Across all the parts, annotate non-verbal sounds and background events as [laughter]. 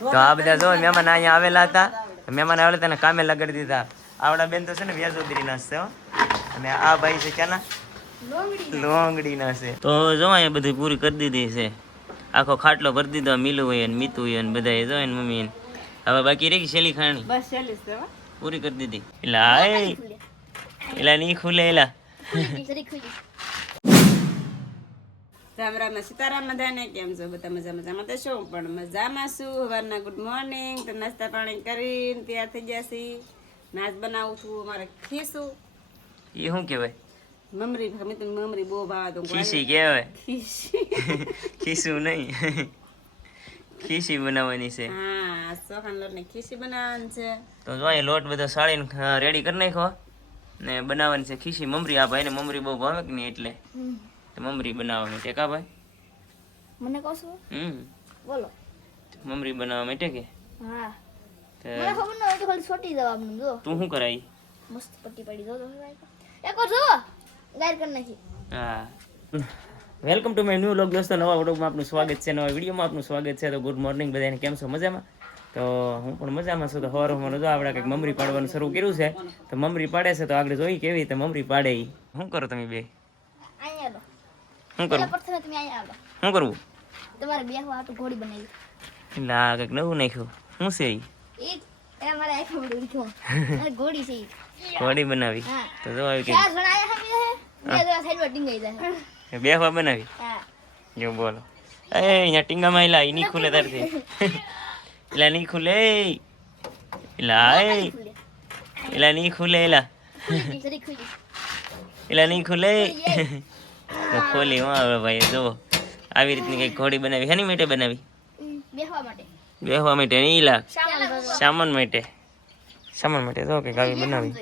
તો આ બધા જો મહેમાન અહીંયા આવેલા હતા. મહેમાન આવેલા તેને કામે લગાડી દીધા. આવડા બેન તો છે ને વ્યાજોદરીના ના છે અને આ ભાઈ છે ક્યાંના? લોંગડીના. છે. તો જો અહીંયા બધી પૂરી કરી દીધી છે. આખો ખાટલો ભરી દીધો મીલું હોય ને મીતું હોય ને બધા જો ને મમ્મી. હવે બાકી રહી શેલી ખાણી? બસ ચાલીસ છે પૂરી કરી દીધી. એલા આય એલા નહીં ખુલે એલા. રામ રામ ને સીતારામ બધાને કેમ છો? બધા મજા મજામાં તો શું? પણ મજામાં શું સવારના ગુડ મોર્નિંગ તો નાસ્તા પાણી કરીને તૈયાર થઈ ગયા છીએ. નાચ બનાવું છું અમારે ખીસું. એ શું કહેવાય? મમરી ગમે તો મમરી બહુ ભાવે તો ખીસી કહેવાય. ખીસી. [laughs] ખીસું નહીં. [laughs] ખીસી બનાવવાની છે. હા ચોખાના લોટની ખીસી બનાવવાની છે. તો જો અહીં લોટ બધો સાળીને રેડી કરી નાખો ને બનાવવાની છે ખીસી. મમરી આ ભાઈને મમરી બહુ ભાવે કે નહીં એટલે? મમરી બનાવવા માટે કા ભાઈ? મને કહો છો? હમ. બોલો. મમરી બનાવવા માટે કે? હા. મને ખબર ન હોય તો ખાલી છોટી આપનું જો. તું શું કરાઈ મસ્ત પટ્ટી પડી દો એક વાર જો ગાયર કર નાખી. હા. Welcome to my new vlog દોસ્તો નવા વ્લોગમાં આપનું સ્વાગત છે નવા વિડીયોમાં આપનું સ્વાગત છે. તો ગુડ મોર્નિંગ બધાને કેમ છો? મજામાં? તો હું પણ મજામાં છું. તો હવાર મને જો આપણે કંઈક મમરી પાડવાનું શરૂ કર્યું છે. તો મમરી પાડે છે તો આગળ જોઈ કેવી રીતે મમરી પાડે શું કરો તમે બે? શું કરવું પ્રથમે તમે અહીંયા આવો. શું કરવું? તમારે બે હાટુ ઘોડી બનાવી એટલે આ કંઈક નવું નાખ્યું. શું છે એ મારે આઈફોન ઉડી [laughs] ઘોડી છે ઘોડી બનાવી. તો જો આવી ચાર જણા આયા છે બે. જણા સાઈડમાં ટીંગાઈ જાય. કે બેહવા બનાવી? હા. જો બોલો. એ અહીંયા ટીંગામાં એલા ઈ નહીં ખુલે તારથી. [laughs] એલા નહીં ખુલે એલા એ. [laughs] એલા નહીં ખુલે એલા. એલા નહીં ખુલે ખોલી હું હવે ભાઈ? જો આવી રીતની કઈ ઘોડી બનાવી. હેની માટે બનાવી? બેહવા માટે. બેહવા માટે નહીં સામાન માટે. સામાન માટે તો કંઈક આવી બનાવી.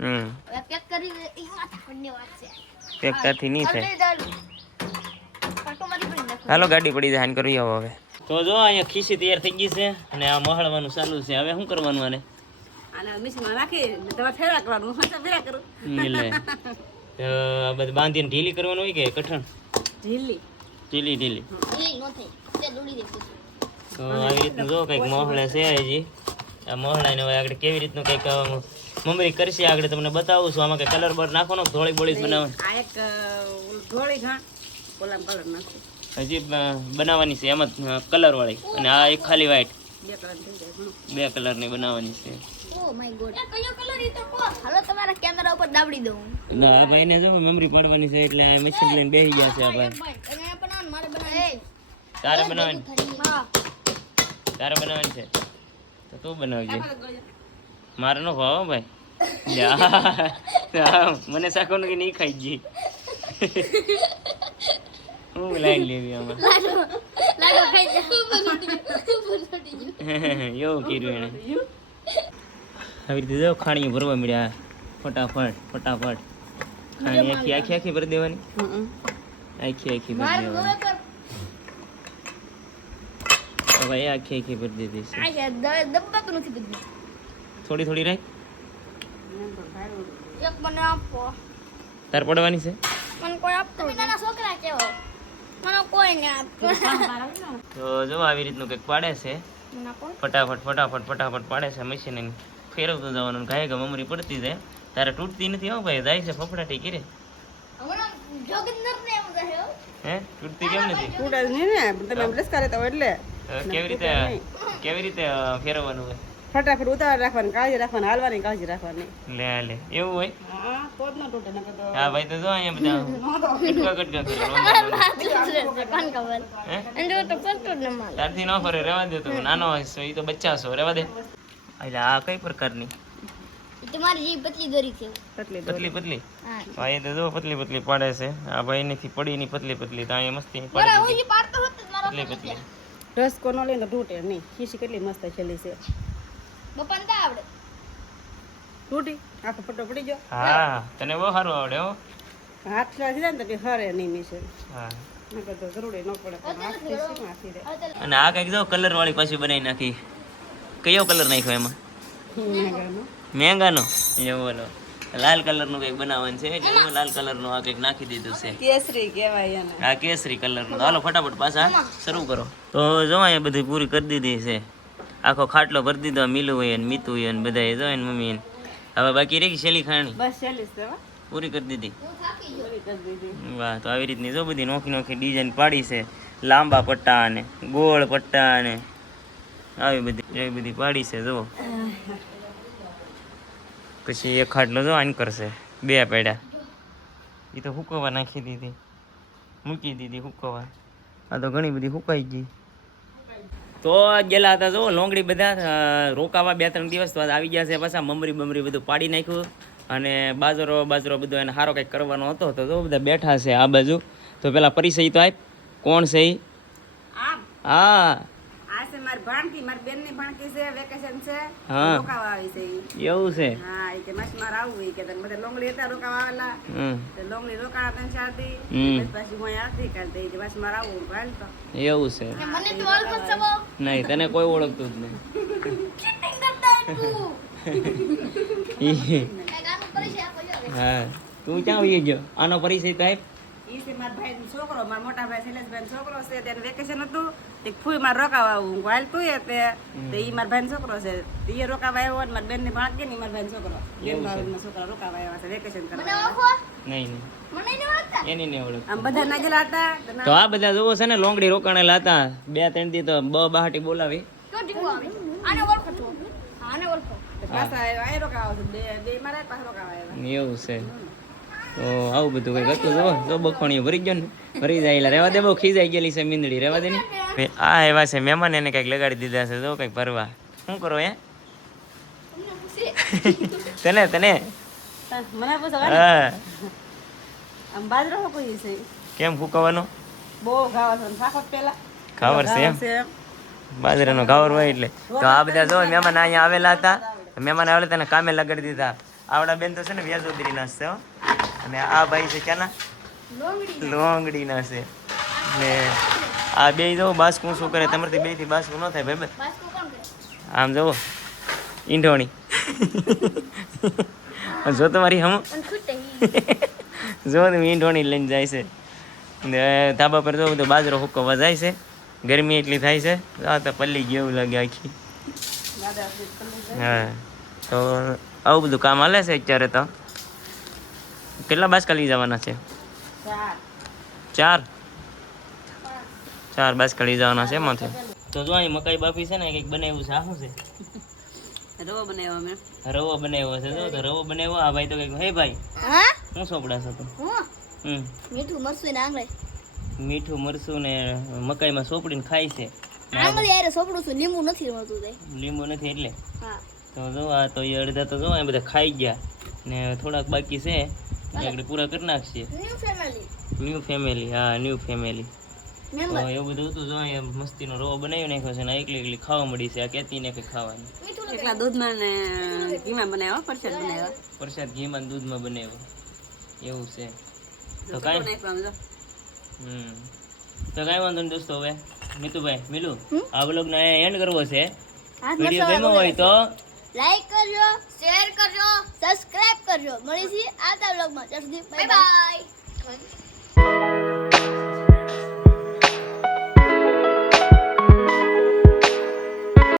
હમ. પેક કરી ઈ માથા પડની વાત છે. પેક તારથી નહીં થાય. હાલો ગાડી પડી જાય હાન કરી આવો હવે. તો જો અહીંયા ખીસી તૈયાર થઈ ગઈ છે અને આ મહાળવાનું ચાલુ છે. હવે શું કરવાનું આને? અને મિક્સમાં રાખી તમારે ફેરા કરવાનું હું ફેરા કરું. [laughs] બધું બાંધીને ઢીલી કરવાનું હોય કે કઠણ? ઢીલી. ઢીલી ઢીલી. એ નો થાય તે આવી રીતનું જો કંઈક મોહળા છે હજી. આ મોહળાને હવે આગળ કેવી રીતનું કંઈક મમરી કરશે આગળ તમને બતાવું છું. આમાં કંઈ કલર બર નાખવાનો ધોળી બોળી જ બનાવવાની? આ એક ધોળી ઘાણ ઓલામાં કલર નાખો. હજી બનાવવાની છે એમાં કલર વાળી. અને આ એક ખાલી વ્હાઈટ બે કલર કલરની બનાવવાની છે. ઓ માય ગોડ કયો કલર ઈ તો કો હાલો તમારા કેમેરા ઉપર દાબડી દઉં ના આ ભાઈને જો મેમરી પાડવાની છે એટલે આ મશીન લઈને બેસી ગયા છે આ ભાઈ તમે બનાવો મારે બનાવવાનું તારે બનાવવાની. તારે બનાવવાની છે. તો તું બનાવજે. મારે નો ભાવ હો ભાઈ. [laughs] મને શાકોનું કે નહીં ખાઈ જી [laughs] હું લાઈન લેવી આમાં? લાડો ખાઈ જા. ઉપર છોટી ઉપર છોટી એવું? કર્યું એને આવી રીતે જો ખાણી ભરવા મળ્યા. ફટાફટ ફટાફટ. ખાણી આખી આખી આખી ભરી દેવાની? આખી આખી ભરી દેવાની. તો ભાઈ આખી આખી ભરી દીધી છે. થોડી થોડી રાખ. એક મને આપો. તાર પડવાની છે? મને કોઈ આપતો નાના છોકરા કેવો? મને કોઈ ને તો જો આવી રીતનું કંઈક પાડે છે. ફટાફટ ફટાફટ ફટાફટ પાડે છે મશીન ફેરવતું જવાનું. ગાય કે મમરી પડતી જાય. તારે તૂટતી નથી હો ભાઈ જાય છે ફફડાટી કરે. હે. તૂટતી કેમ નથી? તૂટે નહીં ને તમે બ્રશ કરે તો એટલે. કેવી રીતે કેવી રીતે ફેરવવાનું હોય? ફટાફટ ઉતાર રાખવાની કાળજી રાખવાની હાલવાની કાળજી રાખવાની. લે લે એવું હોય? હા તો જ ના તૂટે નકર તો હા ભાઈ તો જો અહીંયા બધા કટકા કટકા કરે અને જો તો જ ન તારથી ન ફરે રહેવા દે તો. નાનો હશે એ તો બચ્ચા છો રહેવા દે. એટલે આ કઈ પ્રકારની? તમારી જે પતલી દોરી છે. તકલી પતલી પતલી? ભાઈ તો જો પતલી પતલી પાડે છે. આ ભાઈ નથી પડી ની પતલી પતલી તો અહીંયા મસ્તી પાડે પાડી પાડતો હોત મારો પતલી પતલી. રસ કોનો લઈને તૂટે નહીં. ખીસી કેટલી મસ્ત ખેલી છે. બપાને તો આવડે. તૂટી? આખો ફટો પડી ગયો? હા તને બહુ સારું આવડે હો. હાથ જાય ને તો હરે નહીં અને આ કંઈક જો કલર વાળી પાછી બનાવી નાખી. કયો કલર નાખ્યો એમાં? મેંગાનો. એ બોલો. લાલ કલરનું કંઈક બનાવવાનું છે એટલે હું લાલ કલરનું આ કંઈક નાખી દીધું છે. કેસરી કહેવાય આ કેસરી કલરનું હાલો ફટાફટ પાછા શરૂ કરો. તો જો અહીંયા બધી પૂરી કરી દીધી છે. આખો ખાટલો ભરી દીધો મીલું હોય ને મીતું હોય ને બધા જો ને મમ્મી હવે બાકી રહી શેલી ખાણી. બસ શેલી પૂરી કરી દીધી. વાહ તો આવી રીતની જો બધી નોખી નોખી ડિઝાઇન પાડી છે. લાંબા પટ્ટા અને ગોળ પટ્ટા અને આવી બધી એવી બધી પાડી છે જો પછી એક ખાટલો જો આન કરશે બે પેડા એ તો હુકવા નાખી દીધી. મૂકી દીધી હુકવા આ તો ઘણી બધી હુકાઈ ગઈ. તો ગયેલા હતા જો લોંગડી બધા રોકાવા બે ત્રણ દિવસ તો આવી ગયા છે પાછા મમરી બમરી બધું પાડી નાખ્યું. અને બાજરો બાજરો બધો એને સારો કંઈક કરવાનો હતો તો જો બધા બેઠા છે આ બાજુ. તો પેલા પરિચય તો આપ કોણ છે? હા. મારી ભાણકી માર બેનની ભાણકી છે વેકેશન છે હા. રોકાવા આવી છે ઈ. એવું છે? હા એ કે માસ માર આવું ઈ કે તને બધા લોંગડી હતા રોકાવા આવેલા. હમ. તો લોંગડી રોકાણા ત્રણ ચાર પછી હું આવતી કાલ તે માસી મારે આવવું હાલ તો. એવું છે. મને તો ઓળખો છો. નહીં તને કોઈ ઓળખતું જ નહીં. ચીટિંગ કરતા તું. હા. તું ક્યાં આવી ગયો? આનો પરિચય તો આપ છે મારા ભાઈનો છોકરો મારા મોટા ભાઈ શૈલેષભાઈનો છોકરો છે તેને વેકેશન હતું. તે ફૂઈ મારે રોકાવા હું હાલ એ તે તો મારા ભાઈનો છોકરો છે. તે રોકાવા આવ્યો અને મારી બેનની ભાણકી ની મારા ભાઈનો છોકરો. બેન ભાઈનો છોકરો રોકાવા આવ્યા છે વેકેશન કરવા નહીં નહીં. મને નહીં ઓળખતા? એની નહીં ઓળખ આમ બધા ના હતા તો આ બધા જોવો છે ને લોંગડી રોકાણેલા હતા. બે ત્રણ દી તો બ બહાટી બોલાવી. કયો ટીપો આવે? આને ઓળખો આને ઓળખો. પાછા આ રોકાવા બે બે મારા પાછા રોકાવા આવ્યા. એવું છે. તો આવું બધું કંઈક હતું. જો જો બખોણીઓ ભરી ગયો ને ભરી જાય એટલે રહેવા દે બહુ ખીજાઈ ગયેલી છે મીંદડી. રહેવા દે ને. આ એવા છે મહેમાન એને કંઈક લગાડી દીધા છે. જો કંઈક ભરવા. શું કરો એ તને તને. મને પૂછો હા. આમ બાજરો કોઈ છે? કેમ ફૂકવાનો? બહુ છે ખાવર છે એમ. બાજરાનો ઘાવર હોય એટલે. તો આ બધા જો મહેમાન અહીંયા આવેલા હતા. મહેમાન આવેલા તને કામે લગાડી દીધા. આવડા બેન તો છે ને વ્યાજોદરીના જ છે હો. અને આ ભાઈ છે ક્યાંના? લોંગડી. લોંગડીના છે. ને આ બે જો બાસકું શું કરે? તમારથી બેથી બાસકું ન થાય ભાઈ? આમ જુઓ. ઈંઢોણી. જો તમારી હમ. જો તમે ઈંઢોણી લઈને જાય છે. ને ધાબા પર જવું તો બાજરો હુકવા જાય છે. ગરમી એટલી થાય છે. આ તો પલ્લી ગયું લાગે આખી. હા. તો આવું બધું કામ હાલે છે અત્યારે તો? કેટલા બાસકા લઈ જવાના છે? ચાર. ચાર? બાસકા લઈ જવાના છે એમાંથી. તો જો અહીં મકાઈ બાફી છે ને કંઈક બનાવ્યું છે. આ શું છે? રવો બનાવ્યો અમે. રવો બનાવ્યો છે. જો તો રવો બનાવ્યો. આ ભાઈ તો કંઈક હે ભાઈ? હા? સોપડા સોપડાશો તું? હમ. મીઠું મરસું ને આંગળે. મીઠું મરસું ને મકાઈમાં સોપડીને ખાય છે. આંગળી યાર સોપડું છું લીંબુ નથી મળતું તે. લીંબુ નથી એટલે. હા. તો જો આ તો એ અડધા તો જો આ બધા ખાઈ ગયા. ને થોડાક બાકી છે. એ આપણે પૂરા કરી family. ન્યૂ ફેમિલી હા ન્યૂ ફેમિલી તો એવું બધું હતું જો એ મસ્તીનો રવો બનાવી નાખ્યો છે ને એકલી એકલી ખાવા મળી છે. આ કેતી ને કંઈ ખાવાની. એકલા દૂધમાં ને ઘીમાં બનાવ્યો પ્રસાદ બનાવ્યો? પ્રસાદ ઘીમાં દૂધમાં બનાવ્યો. એવું છે. તો કાંઈ. હમ. તો કાંઈ વાંધો નહીં દોસ્તો હવે. મિતુભાઈ મિલુ આ બ્લોગને એન્ડ કરવો છે. વીડિયો ગમ્યો હોય તો લાઈક કરજો શેર કરજો સબસ્ક્રાઇબ કરજો. મળીશું આવતા વ્લોગમાં ત્યાં સુધી બાય બાય